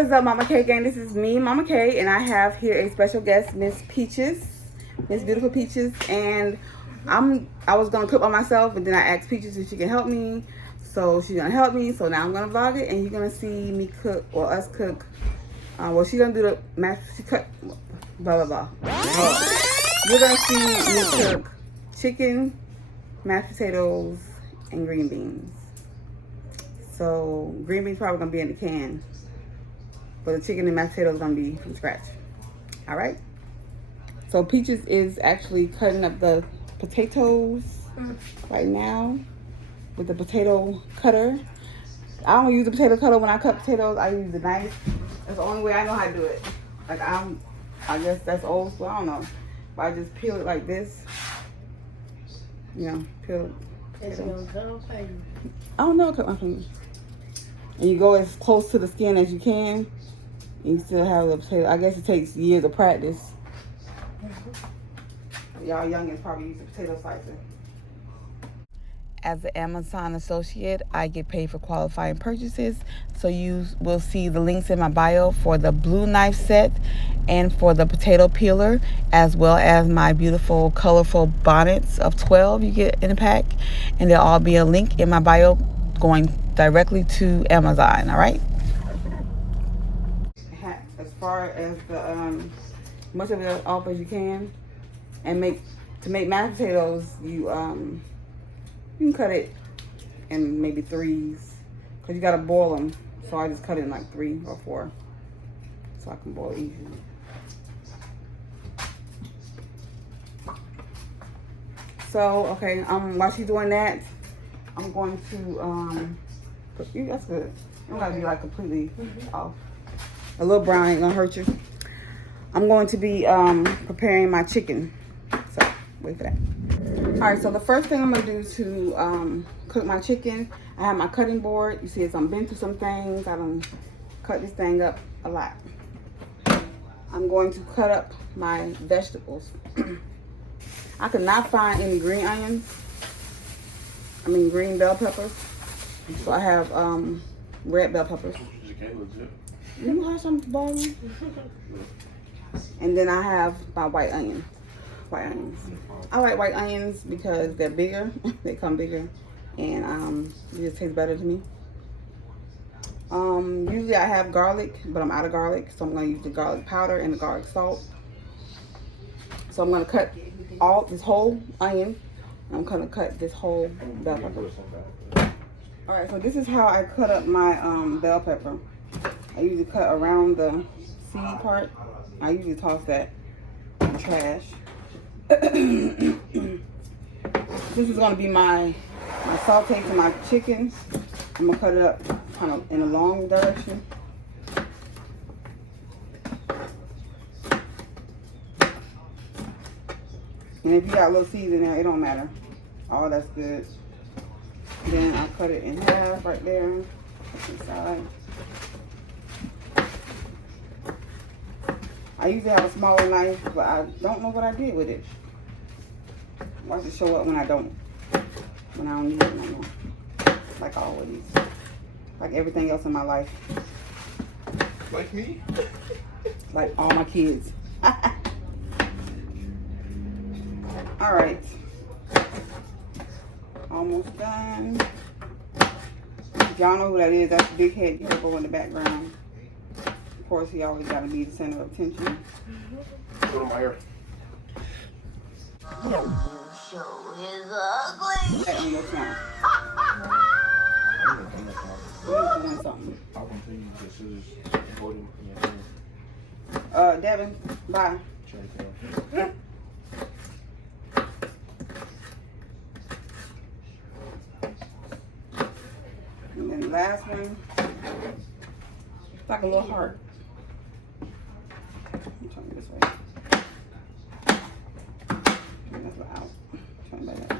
is up, Mama K gang? This is me, Mama K, and I have here a special guest, Miss Peaches, Miss Beautiful Peaches. And I was gonna cook by myself, and then I asked Peaches if she can help me, so she's gonna help me. So now I'm gonna vlog it, and you're gonna see me cook or us cook. Well, she's gonna do the mash. She cut blah blah blah. You're gonna see me cook chicken, mashed potatoes, and green beans. So green beans probably gonna be in the can, but the chicken and mashed potatoes gonna be from scratch. All right. So Peaches is actually cutting up the potatoes right now with the potato cutter. I don't use the potato cutter when I cut potatoes. I use the knife. That's the only way I know how to do it. Like I guess that's old school. I don't know. But I just peel it like this. You know, peel it. It's gonna go for you. I don't know, cut my fingers. And you go as close to the skin as you can. And you still have the potato. I guess it takes years of practice. Y'all youngins probably use a potato slicer. As an Amazon associate, I get paid for qualifying purchases. So you will see the links in my bio for the blue knife set and for the potato peeler, as well as my beautiful, colorful bonnets of 12 you get in a pack. And there'll all be a link in my bio going directly to Amazon, all right? As far as the much of it off as you can, and to make mashed potatoes, you can cut it in maybe threes, because you got to boil them. So I just cut it in like 3 or 4 so I can boil it easily. So, okay, while she's doing that, I'm going to, that's good. You don't got to be like completely off. A little brown ain't going to hurt you. I'm going to be preparing my chicken. So, wait for that. Alright, so the first thing I'm going to do to cook my chicken, I have my cutting board. You see, I've been through some things. I done cut this thing up a lot. I'm going to cut up my vegetables. I could not find any green onions. Green bell peppers. So I have red bell peppers. You have some bottom? And then I have my white onions. I like white onions because they're bigger. They come bigger, and it just tastes better to me. Usually I have garlic, but I'm out of garlic, so I'm gonna use the garlic powder and the garlic salt. So I'm gonna cut this whole onion. I'm gonna cut this whole bell pepper. All right, so this is how I cut up my bell pepper. I usually cut around the seed part. I usually toss that in the trash. This is gonna be my saute to my chicken. I'm gonna cut it up kind of in a long direction. And if you got little seeds in there, it don't matter. All that's good. Then I'll cut it in half right there. Inside. I usually have a smaller knife, but I don't know what I did with it. Watch it show up when I don't need it no more. Like always. Like everything else in my life. Like me? Like all my kids. Alright. Almost done. Y'all know who that is. That's Big Head Yobo in the background. Of course, he always got to be the center of attention. Go to my hair. Show is ugly. Hey, on your tongue. We're doing something. I'll continue the scissors holding in your hand. Devin, bye. Check And then the last one, it's like a little heart. I'm turning it this way. And that's out. Turn it back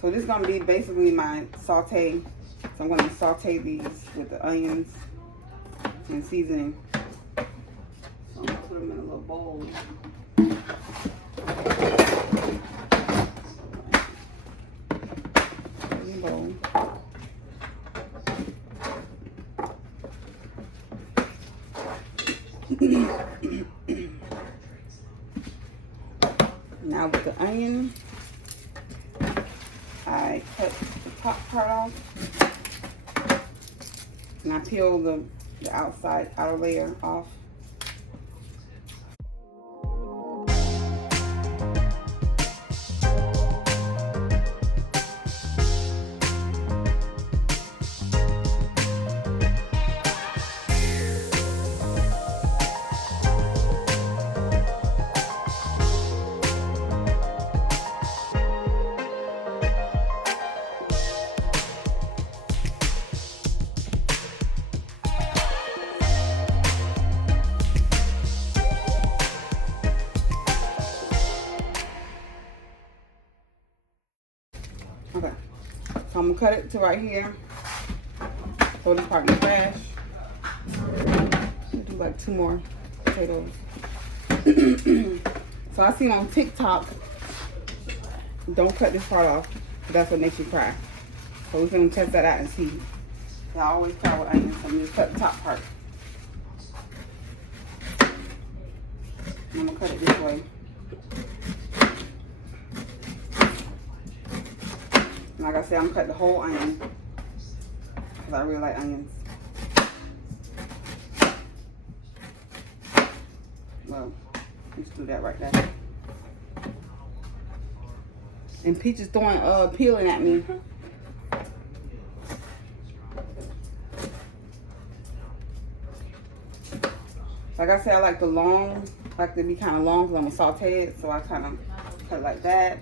So this is gonna be basically my saute. So I'm gonna saute these with the onions and seasoning. So I'm gonna put them in a little bowl. Bowl. Now with the onion, I cut the top part off, and I peel the outer layer off. Okay, so I'm gonna cut it to right here. Throw this part in the trash. Do like 2 more potatoes. So I see on TikTok, don't cut this part off. That's what makes you cry. So we're gonna test that out and see. I always cry with onions, so I'm gonna cut the top part. I'm gonna cut it this way. Like I said, I'm gonna cut the whole onion because I really like onions. Well, let's do that right there. And Peach is throwing peeling at me. Like I said, I like to be kind of long because I'm gonna saute it, so I kind of cut it like that.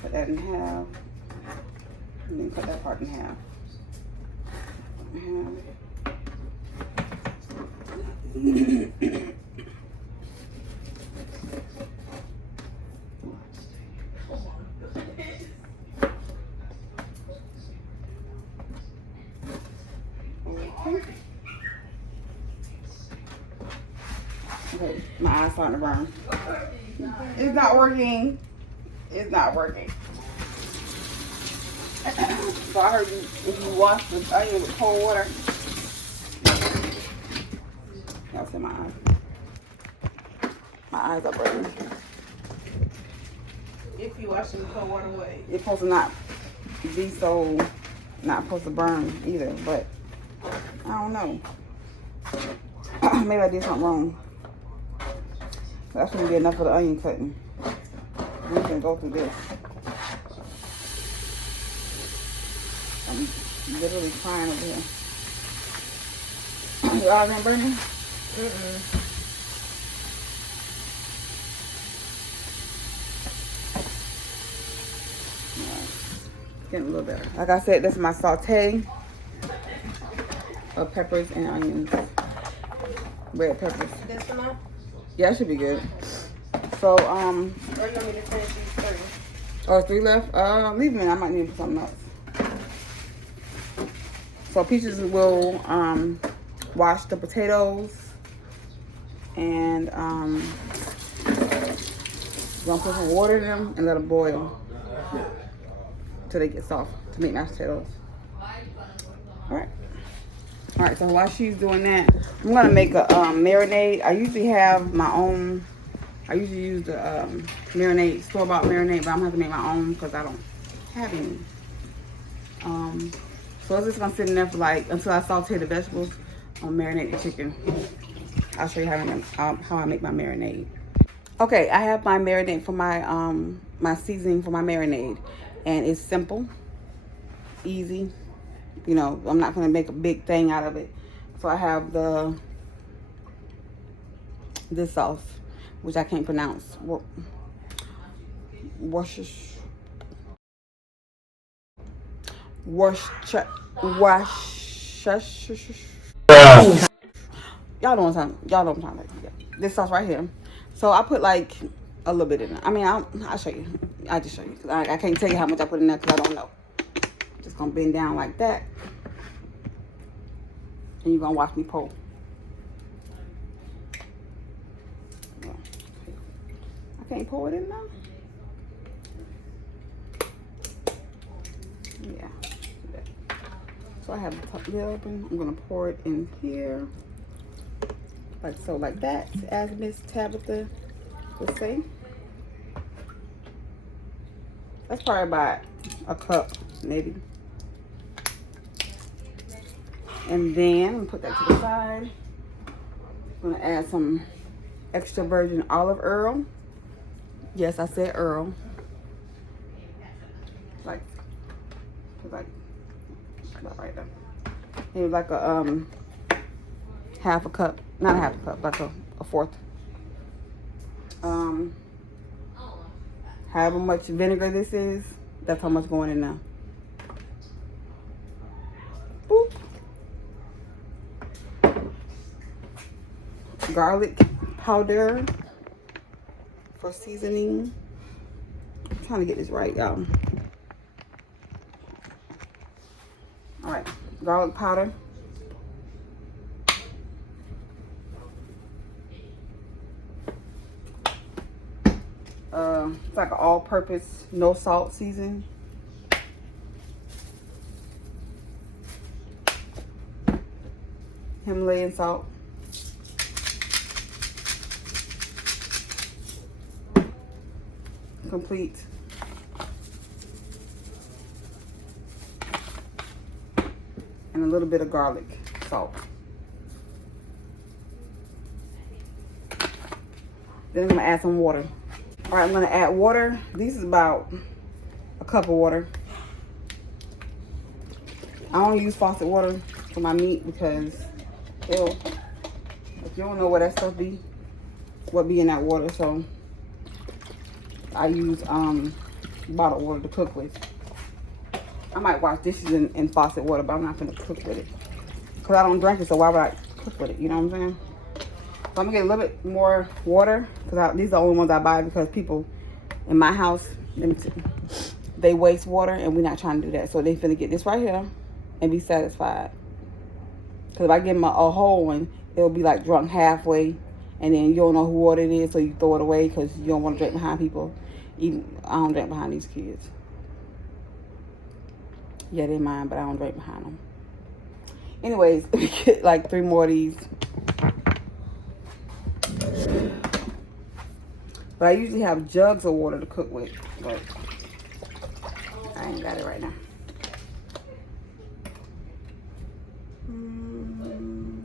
Cut that in half, and then cut that part in half. Okay, my eyes starting to burn. It's not working. It's not working. So I heard if you wash the onion with cold water. Y'all see my eyes. My eyes are burning. If you wash them cold water away. It's supposed to not be so, not supposed to burn either, but I don't know. Maybe I did something wrong. That shouldn't be enough for the onion cutting. We can go through this. I'm literally crying over here. Your eyes ain't burning? Getting a little better. Like I said, this is my sauté of peppers and onions. Red peppers. This one up? Yeah, it should be good. So, Or you want me to finish these 3? oh, 3 left? Leave them in. I might need something else. So Peaches will wash the potatoes and gonna put some water in them and let them boil till they get soft to make mashed potatoes. All right, so while she's doing that, I'm gonna make a marinade. I usually have my own. I usually use the marinade, store-bought marinade, but I'm gonna have to make my own because I don't have any. So it's just gonna sit in there for like until I saute the vegetables. I'll marinate the chicken. I'll show you how I make my marinade. Okay, I have my marinade for my my seasoning for my marinade, and it's simple, easy. You know, I'm not gonna make a big thing out of it. So I have this sauce, which I can't pronounce. Worcestershire. Y'all know what I'm talking about. This sauce right here. So I put like a little bit in there. I mean, I'll show you. I'll just show you. Cause I can't tell you how much I put in there because I don't know. Just gonna bend down like that. And you're gonna watch me pour. I can't pour it in now. Yeah. So I have the top lid open. I'm gonna pour it in here. Like so, like that, as Miss Tabitha would say. That's probably about a cup, maybe. And then I'm gonna put that to the side. I'm gonna add some extra virgin olive oil. Yes, I said Earl. Like about right there. Maybe like a half a cup, not a half a cup, like a fourth. However much vinegar this is, that's how much going in now. Boop. Garlic powder for seasoning. I'm trying to get this right, y'all. All right, garlic powder. It's like an all-purpose, no salt seasoning. Himalayan salt. Complete. And a little bit of garlic salt. Then I'm gonna add some water. All right, I'm gonna add water. This is about a cup of water. I only use faucet water for my meat because if you don't know what that stuff be, what be in that water, so I use bottled water to cook with. I might wash dishes in faucet water, but I'm not gonna cook with it because I don't drink it. So why would I cook with it? You know what I'm saying? So I'm gonna get a little bit more water because these are the only ones I buy because people in my house, they waste water and we're not trying to do that. So they finna get this right here and be satisfied. Because if I give them a whole one, it'll be like drunk halfway and then you don't know who water it is, so you throw it away because you don't want to drink behind people. Even I don't drink behind these kids. Yeah, they mine, but I don't drink behind them. Anyways, get like 3 more of these. But I usually have jugs of water to cook with, but I ain't got it right now.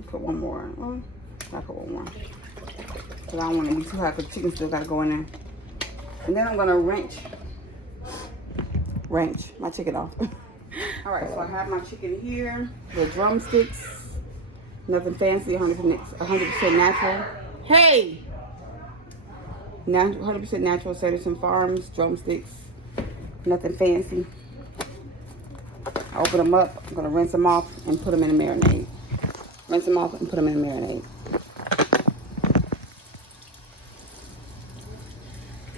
Put one more. Oh, I put one more. Because I don't want it to be too hot because the chicken still got to go in there. And then I'm going to wrench my chicken off. All right, so I have my chicken here. The drumsticks. Nothing fancy, 100% natural. Hey! 100% natural, Sanderson Farms drumsticks. Nothing fancy. I open them up. I'm going to rinse them off and put them in a marinade. Rinse them off and put them in a marinade.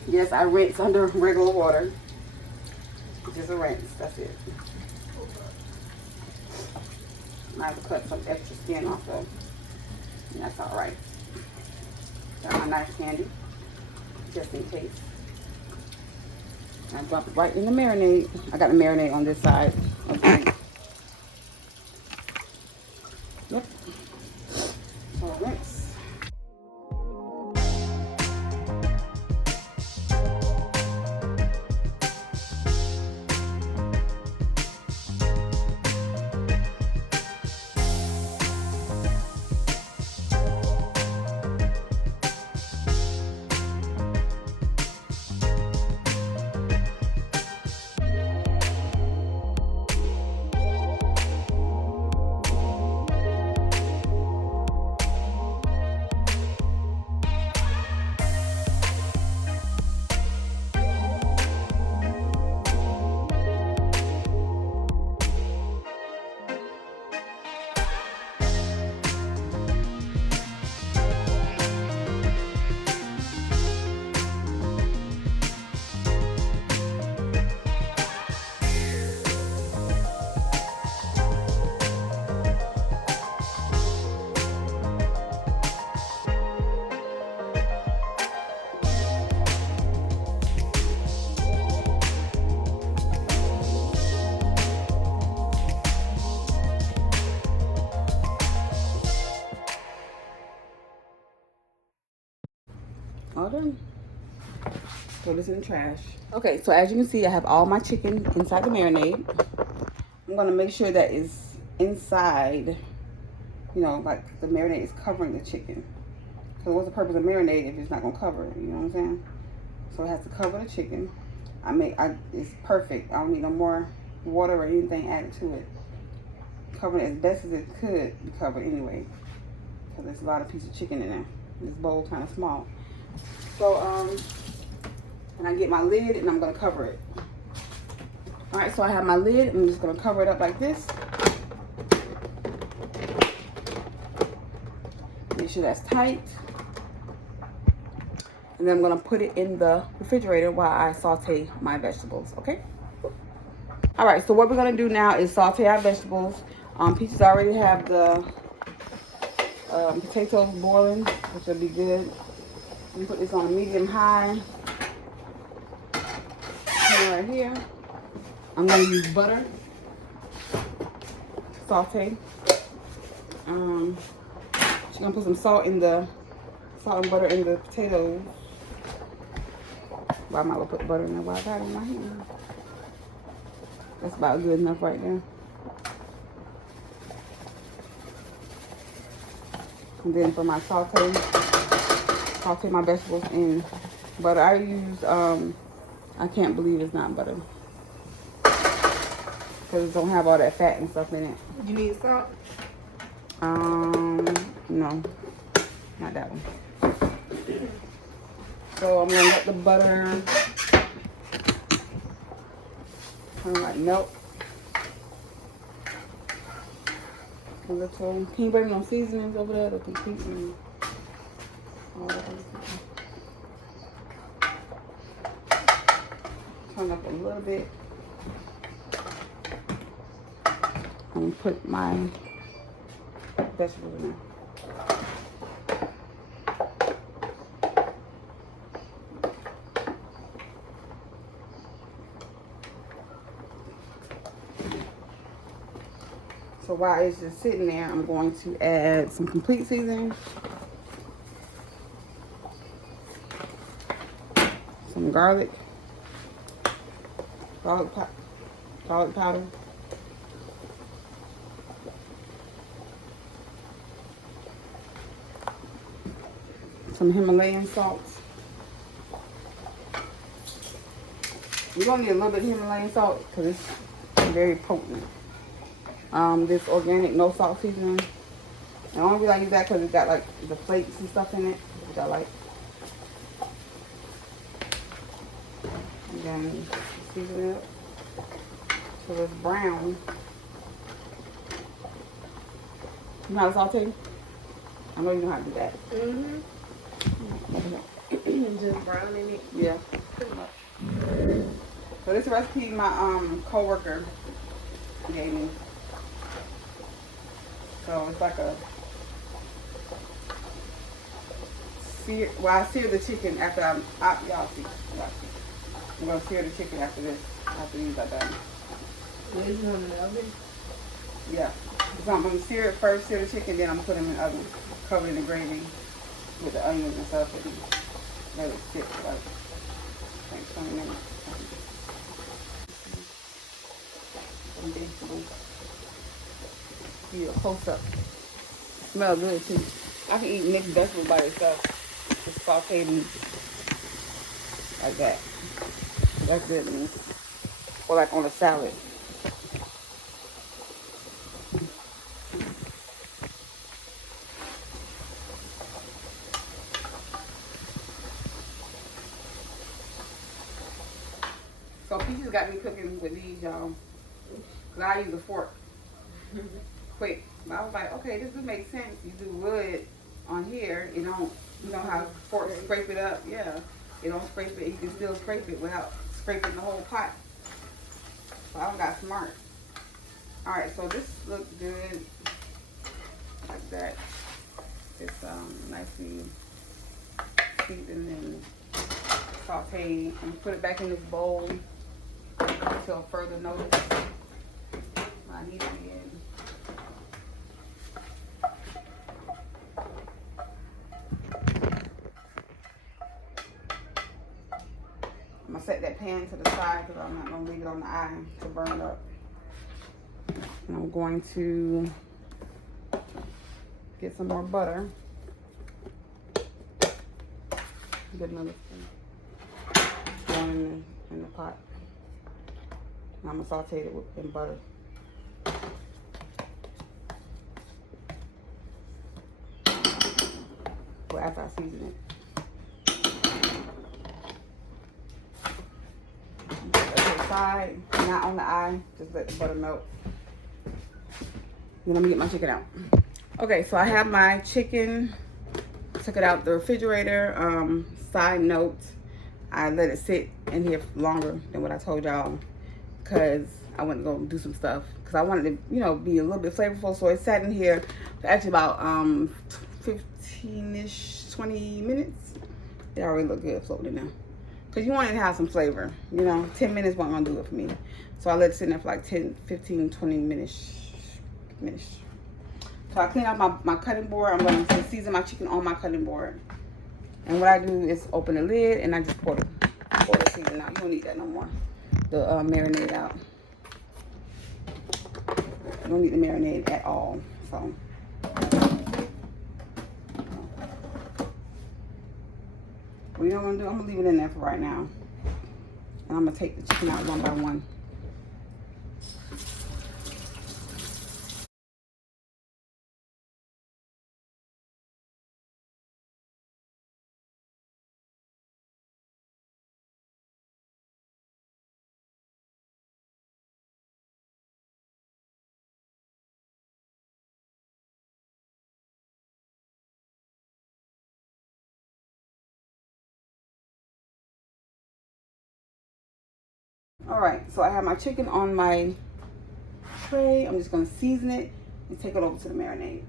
Yes, I rinse under regular water. Just a rinse. That's it. I have to cut some extra skin off though. And that's all right. Got my knife handy, just in case. I drop it right in the marinade. I got the marinade on this side. Okay. Yep. So rinse. All done. Throw this in the trash. Okay, so as you can see, I have all my chicken inside the marinade. I'm gonna make sure that it's inside, you know, like the marinade is covering the chicken. So what's the purpose of marinade if it's not gonna cover it? You know what I'm saying? So it has to cover the chicken. It's perfect. I don't need no more water or anything added to it. Cover it as best as it could be covered anyway, because there's a lot of piece of chicken in there. This bowl kind of small. So and I get my lid and I'm gonna cover it. All right, so I have my lid. I'm just gonna cover it up like this. Make sure that's tight. And then I'm gonna put it in the refrigerator while I saute my vegetables, okay? All right, so what we're gonna do now is saute our vegetables. Peaches already have the potatoes boiling, which will be good. Let me put this on medium high. Right here. I'm gonna use butter. Saute. She's gonna put some salt and butter in the potatoes. Well, I might well put butter in there while I got it in my hand. That's about good enough right there. And then for my saute my vegetables in butter. I use, I can't believe it's not butter. Because it don't have all that fat and stuff in it. You need salt? No. Not that one. So I'm gonna let the butter kind of like melt a little. Can you bring no seasonings over there to complete me? Turn up a little bit. I'm gonna put my vegetables in there. So while it's just sitting there, I'm going to add some complete seasoning, some garlic powder, some Himalayan salt. You're gonna need a little bit of Himalayan salt because it's very potent. This organic no salt seasoning. And I only reason I use that because it's got like the flakes and stuff in it, which I like. And then season it up till it's brown. You know how to saute? I know you know how to do that. Just browning it. Yeah. So this recipe my co-worker gave me. So it's like a sear. Well, I sear the chicken after y'all see. I'm gonna sear the chicken after this. After these are done. Is it in the oven? Yeah. So I'm gonna sear it first, sear the chicken, then I'm putting them in the oven, covered in the gravy with the onions and stuff, and let it sit for like 20 minutes. Some vegetables. Give you a close up. Smells good too. I can eat mixed vegetables by itself. Just sauteed them like that. That's good to me. Or like on a salad. So Peaches got me cooking with these, y'all. Cause I use a fork. Quick. But I was like, okay, this would make sense. You do wood on here. You know how forks scrape it up. Yeah. You don't scrape it. You can still scrape it without scraping the whole pot. So I got smart. All right. So this looks good. Like that. It's nicely seasoned and sauteed. And put it back in this bowl until further notice. I need to be in. eye because I'm not going to leave it on the eye to burn up. And I'm going to get some more butter. Get another spoon. Going in the pot. And I'm going to saute it in butter. Well, after I season it. Side, not on the eye, just let the butter melt. Then I'm gonna get my chicken out. Okay, so I have my chicken, took it out the refrigerator. Side note, I let it sit in here longer than what I told y'all because I went to go do some stuff because I wanted to, you know, be a little bit flavorful. So it sat in here for actually about 15-ish, 20 minutes. It already looked good floating in there. Because you want it to have some flavor, you know. 10 minutes wasn't gonna do it for me. So I let it sit in there for like 10, 15, 20 minutes. So I clean out my cutting board. I'm gonna season my chicken on my cutting board. And what I do is open the lid and I just pour the season out. You don't need that no more. The marinade out. You don't need the marinade at all. So. What you know what I'm gonna do? I'm gonna leave it in there for right now. And I'm gonna take the chicken out one by one. All right, so I have my chicken on my tray. I'm just gonna season it and take it over to the marinade.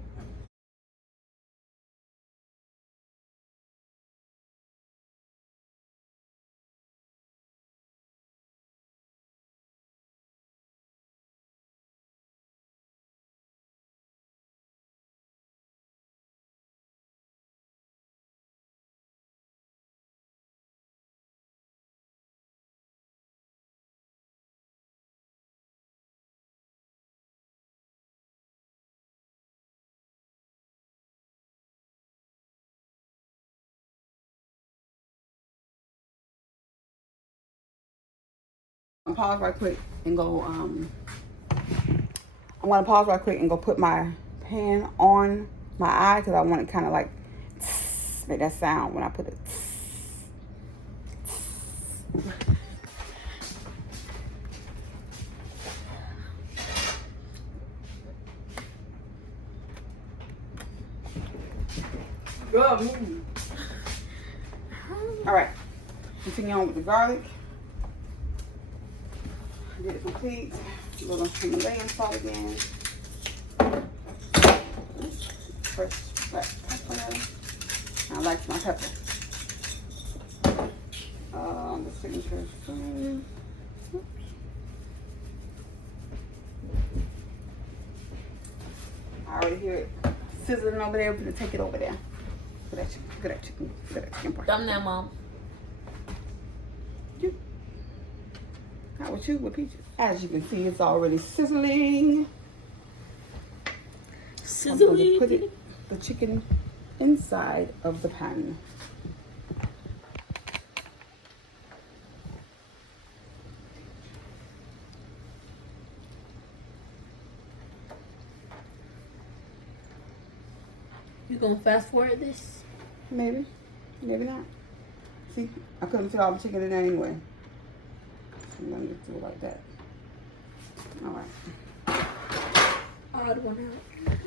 I'm gonna pause right quick and go. I'm gonna pause right quick and go put my pan on my eye because I want it kind of like make that sound when I put it. Girl, move. All right, continue on with the garlic. I did it complete. A little Himalayan salt again. Fresh black pepper. I like my pepper. The signature spoon. I already hear it sizzling over there. We're gonna take it over there. Look at that chicken. Look at that chicken. Look at that chicken part. Thumbnail, Mom. Not with you, with peaches. As you can see, it's already sizzling. I'm going to put the chicken inside of the pan. You gonna fast forward this? Maybe. Maybe not. See, I couldn't fit all the chicken in there anyway. I'm gonna just do it like that. All right. Odd one out.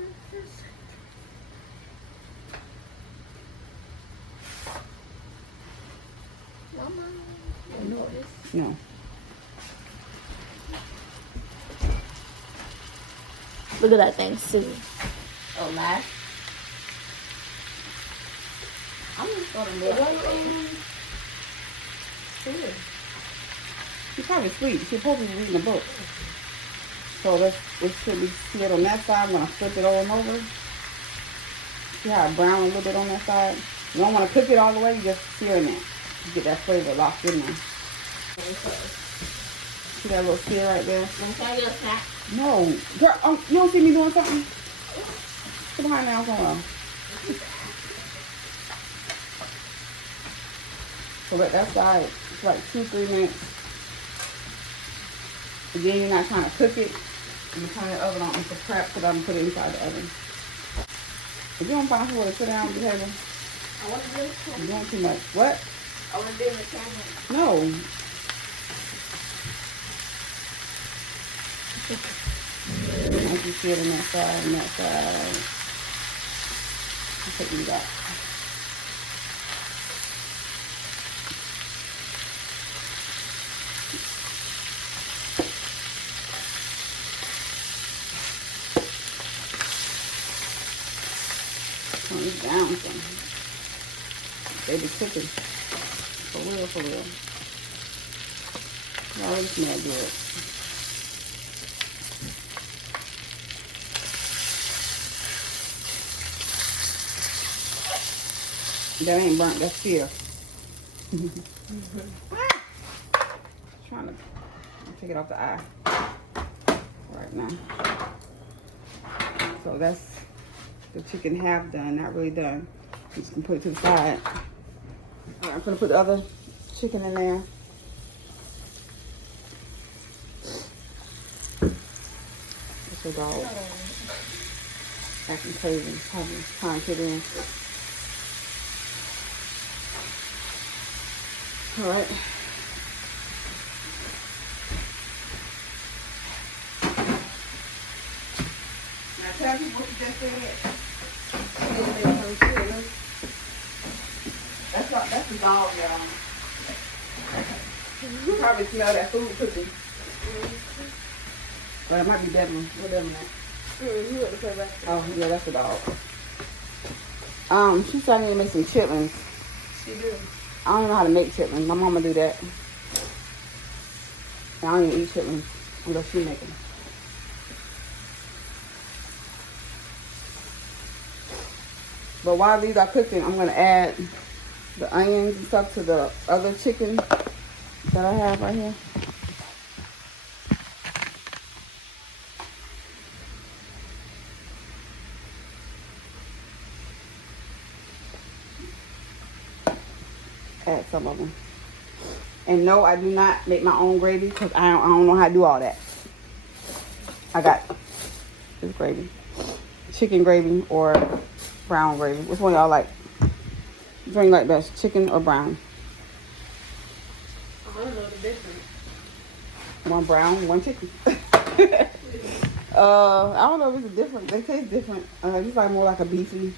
Mama, you notice? No. Look at that thing sizzling. Oh, last. I'm just gonna move. She's probably sweet. She's supposed to be reading a book. So it should be seared on that side. I'm gonna flip it all over. See how it brown a little bit on that side? You don't want to cook it all the way, you just sear in it. You get that flavor locked in there. See that little sear right there? Can I get a snack? No. Girl, you don't see me doing something? Sit behind now, come on. So let that side for like 2-3 minutes. Again, you're not trying to cook it. I'm going to turn the oven on for prep because I'm going to put it inside the oven. If you don't find somewhere to sit down at the table, I want to do it. you're doing too much. What? I want to do it. No. Once you see it on that side and that side, I'll take you back. Turn this down some. They be cooking. For real, for real. It already smell good. That ain't burnt, that's sear. Trying to take it off the eye right now. So that's the chicken half done, not really done. Just gonna put it to the side. All right, I'm gonna put the other chicken in there. That's your dog. Acting crazy, probably trying to get in. All right. Now tell me what you just said. That's the dog, y'all. You probably smell that food cooking. But it might be Devin. What Devin at? Oh, yeah, that's the dog. She said I need to make some chitlins. She do. I don't know how to make chitlins. My mama do that. And I don't even eat chitlins unless she make them. But while these are cooking, I'm gonna add the onions and stuff to the other chicken that I have right here. Add some of them. And no, I do not make my own gravy because I don't know how to do all that. I got this gravy. Chicken gravy or brown gravy. Which one y'all like? Drink like best, chicken or brown? I don't know the difference. One brown, one chicken. I don't know if it's different. They taste different. It's like more like a beefy.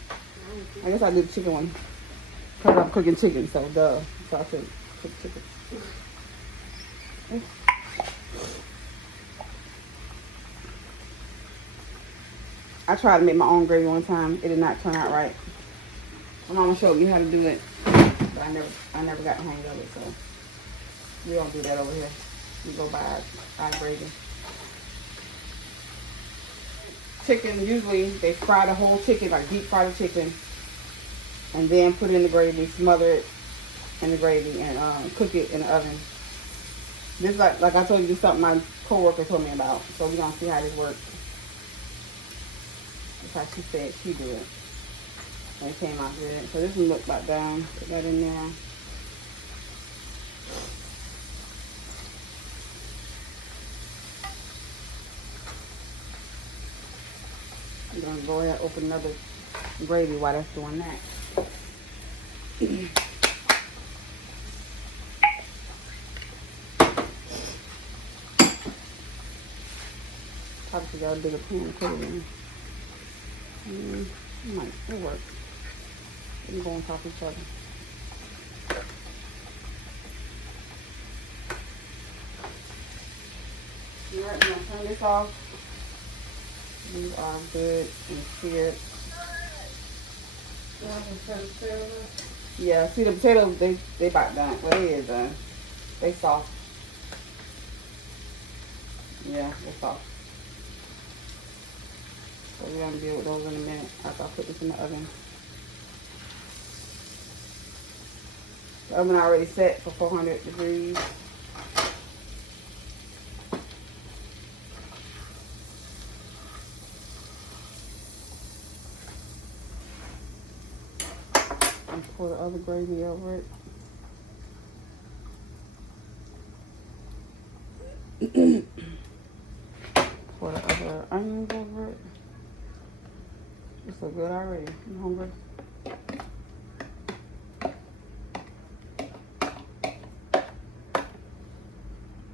I guess I do the chicken one. Because I'm cooking chicken, so duh. So I could cook chicken. I tried to make my own gravy one time. It did not turn out right. My mama showed me how to do it, but I never got the hang of it. So we don't do that over here. We go buy our gravy. Chicken, usually they fry the whole chicken, like deep fry the chicken, and then put it in the gravy, smother it in the gravy, and cook it in the oven. This, like I told you, this is something my coworker told me about. So we're gonna see how this works. That's how she said she do it. And it came out good. So this one look like done. Put that in there. I'm gonna go ahead and open another gravy while that's doing that. Probably got a bigger pan to put it in. It'll work. They can go on top of each other. Alright, I'm gonna turn this off. These are good and seared. Yeah, see the potatoes, they about done. Well, they is done. They soft. Yeah, they're soft. So we're gonna deal with those in a minute after I put this in the oven. The oven already set for 400 degrees. pour the other gravy over it. Pour the other onions over it. It's so good already. I'm hungry.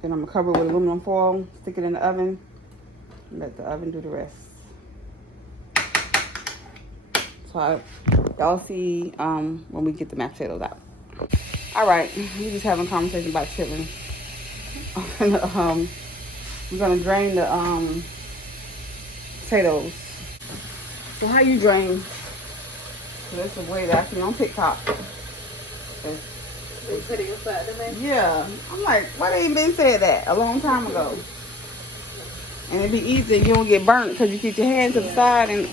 Then I'm gonna cover it with aluminum foil, stick it in the oven, and let the oven do the rest. So y'all see when we get the mashed potatoes out. All right, we just having a conversation about chitlins. We're gonna drain the potatoes. So how you drain? So that's the way that I see on TikTok. They put it inside the man. Yeah, I'm like, why they ain't been said that a long time ago? And it'd be easy, you don't get burnt because you keep your hands to the side, and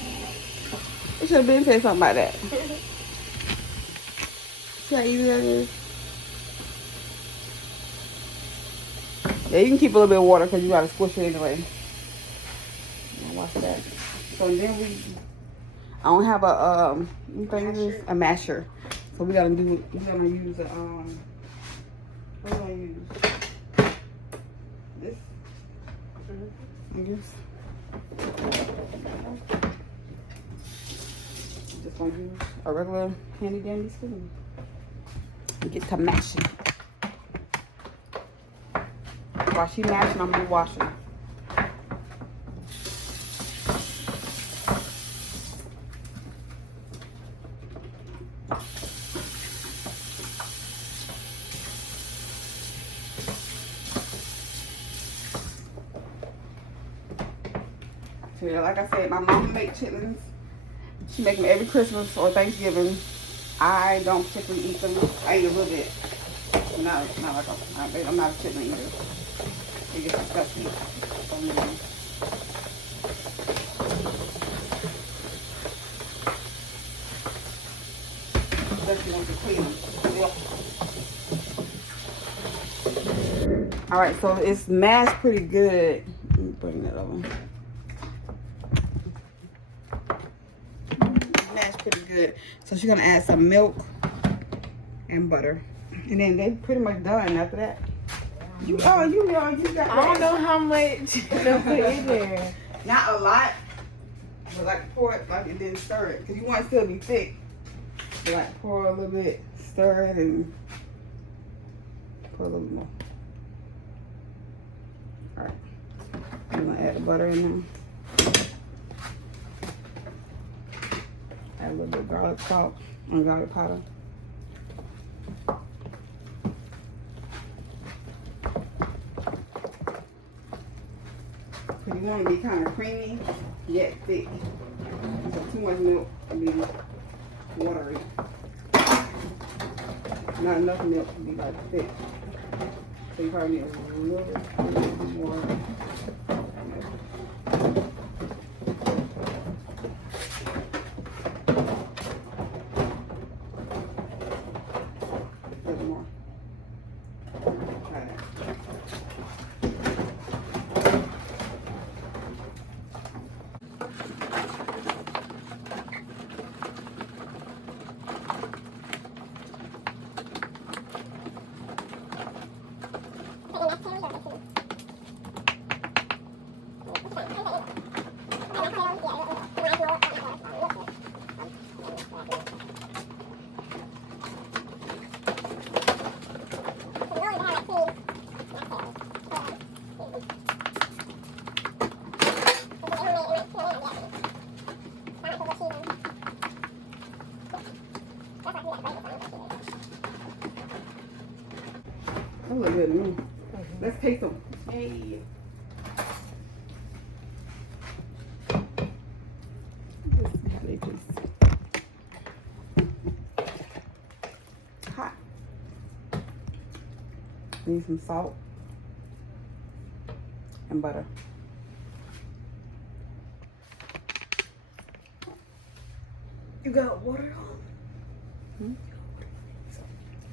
it should have been said something about that. See how easy that is? Yeah, you can keep a little bit of water because you gotta squish it anyway. Now watch that. So then I don't have a masher. So we're gonna use what do I use? This? I guess. Just gonna use a regular handy dandy spoon and get to mashing. While she mashing, I'm gonna be washing. So yeah, like I said, my mom make chitlins. She make them every Christmas or Thanksgiving. I don't particularly eat them. I eat a little bit. I'm not a chitlin eater. It gets disgusting. Especially once you clean them. All right, so it's mashed pretty good. Let me bring that over. Mashed pretty good. So she's gonna add some milk and butter, and then they pretty much done after that. You got. I don't know how much to put in there. Not a lot, but like pour it like and then stir it, cause you want it still to be thick. So like pour a little bit, stir it, and pour a little more. All right, I'm gonna add the butter in there. Add a little bit of garlic salt and garlic powder. You want to be kind of creamy, yet thick. So too much milk will be watery. Not enough milk to be like thick. So you probably need a little bit more milk. A little more. Try that. That look good to me. Let's taste them. Hey. Let's see how they taste. Hot. Need some salt and butter. You got water on?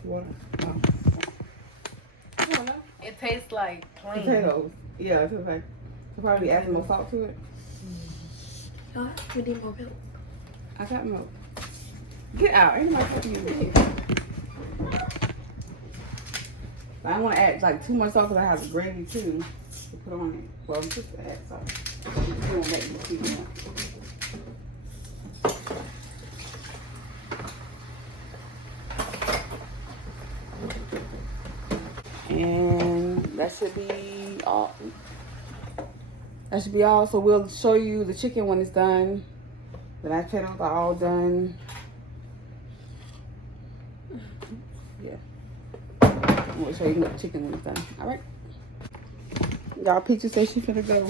Water. Oh. It tastes like plain. Potatoes. Yeah, it tastes like. So probably add some more salt to it. We need more milk. I got milk. Get out. Ain't nobody talking to you. I don't want to add like too much sauce because I have the gravy too to put on it. Well, just to add sauce. You don't make me keep it. And that should be all. That should be all. So we'll show you the chicken when it's done. The mashed potatoes are all done. Yeah. We'll show you the chicken when it's done. All right. Y'all, Peaches says she finna go.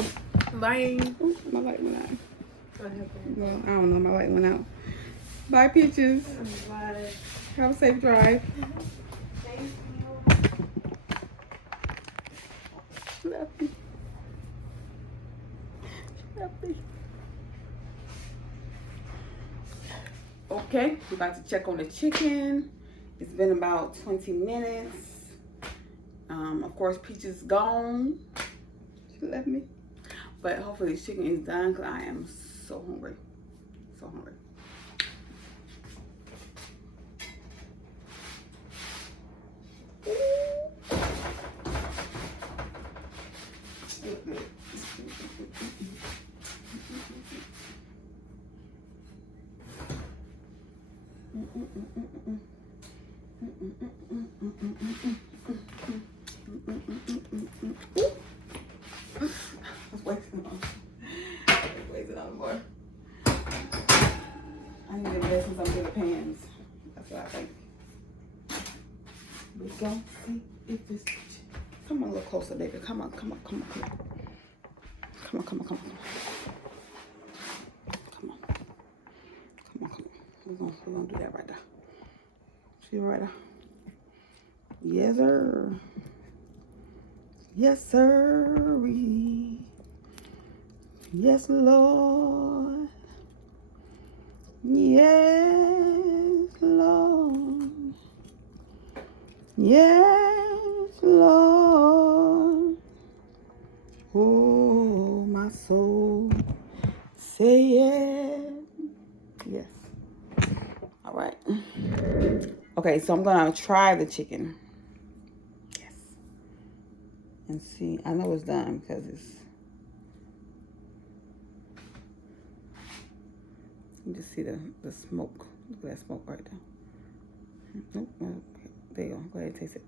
Bye. Ooh, my light went out. Well, I don't know. My light went out. Bye, Peaches. Bye. Have a safe drive. Thank you. Love me. Love me. Okay, we're about to check on the chicken. It's been about 20 minutes. Of course, Peaches gone. She left me. But hopefully this chicken is done because I am so hungry. So hungry. I need to invest in some bigger pans. That's what I think. We're gonna see if it's. Come on a little closer, baby. Come on, come on, come on, come on. Come on, come on, come on, come on. Come on. Come on, come on. We're gonna do that right there. See right there? Yes, sir. Yes, sir. Yes, Lord. Yes, Lord. Yes, Lord. Oh, my soul. Say yes. Yes. All right. Okay, so I'm going to try the chicken. Yes. And see. I know it's done because it's. You just see the smoke. Look at that smoke right there. Nope. Okay. There you go. Go ahead and taste it.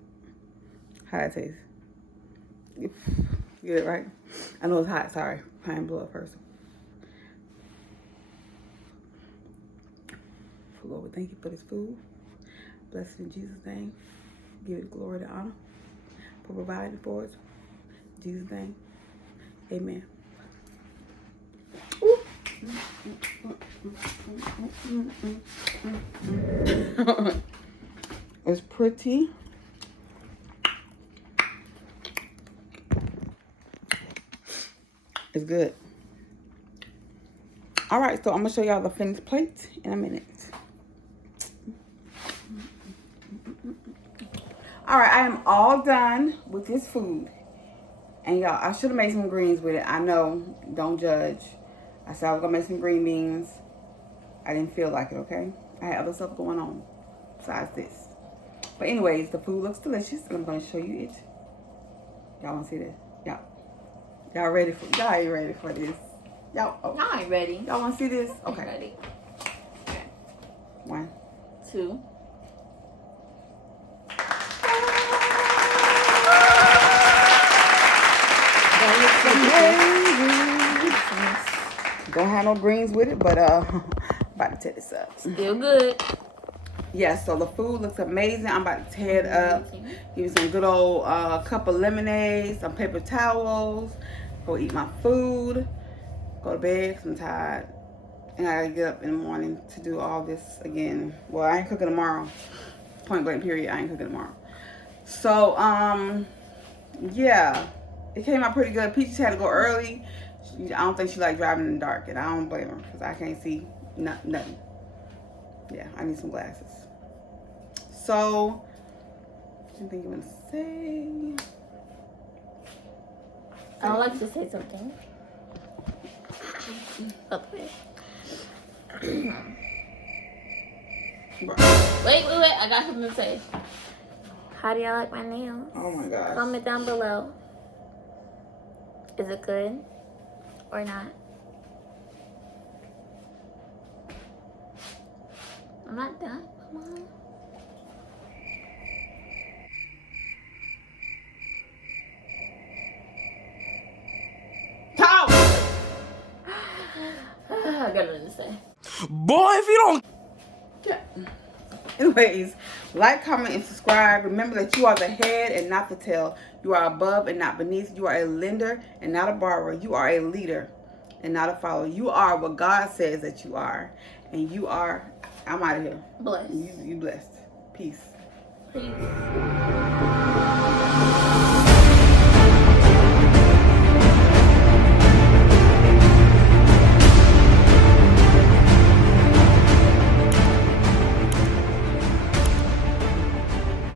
How it tastes? You get it right? I know it's hot. Sorry. Pine blew up first. Lord, we thank you for this food. Bless it in Jesus' name. Give it glory and honor for providing for us. In Jesus' name. Amen. Ooh. It's pretty. It's good. All right, so I'm gonna show y'all the finished plate in a minute. All right, I am all done with this food. And y'all, I should have made some greens with it. I know, don't judge. I said I was gonna make some green beans. I didn't feel like it, okay? I had other stuff going on besides this. But anyways, the food looks delicious, and I'm gonna show you it. Y'all wanna see this? Y'all ready for? Y'all ain't ready for this. Y'all ain't ready. Y'all wanna see this? Okay. Ready. Okay. 1, 2. Don't have no greens with it, but about to tear this up. Still good. Yeah, so the food looks amazing. I'm about to tear it up. Give you some good old cup of lemonade, some paper towels. Go eat my food. Go to bed 'cause I'm tired. And I gotta get up in the morning to do all this again. Well, I ain't cooking tomorrow. Point blank period, I ain't cooking tomorrow. So, yeah. It came out pretty good. Peaches had to go early. I don't think she liked driving in the dark, and I don't blame her because I can't see nothing. Yeah, I need some glasses. So, anything you want to say? I would like to say something. Okay. Wait. I got something to say. How do y'all like my nails? Oh my gosh. Comment down below. Is it good or not? I'm not done. Come on. Talk! I got nothing to say. Boy, if you don't. Yeah. Anyways, like, comment, and subscribe. Remember that you are the head and not the tail. You are above and not beneath. You are a lender and not a borrower. You are a leader and not a follower. You are what God says that you are. And you are, I'm out of here. Blessed. You blessed. Peace. Peace.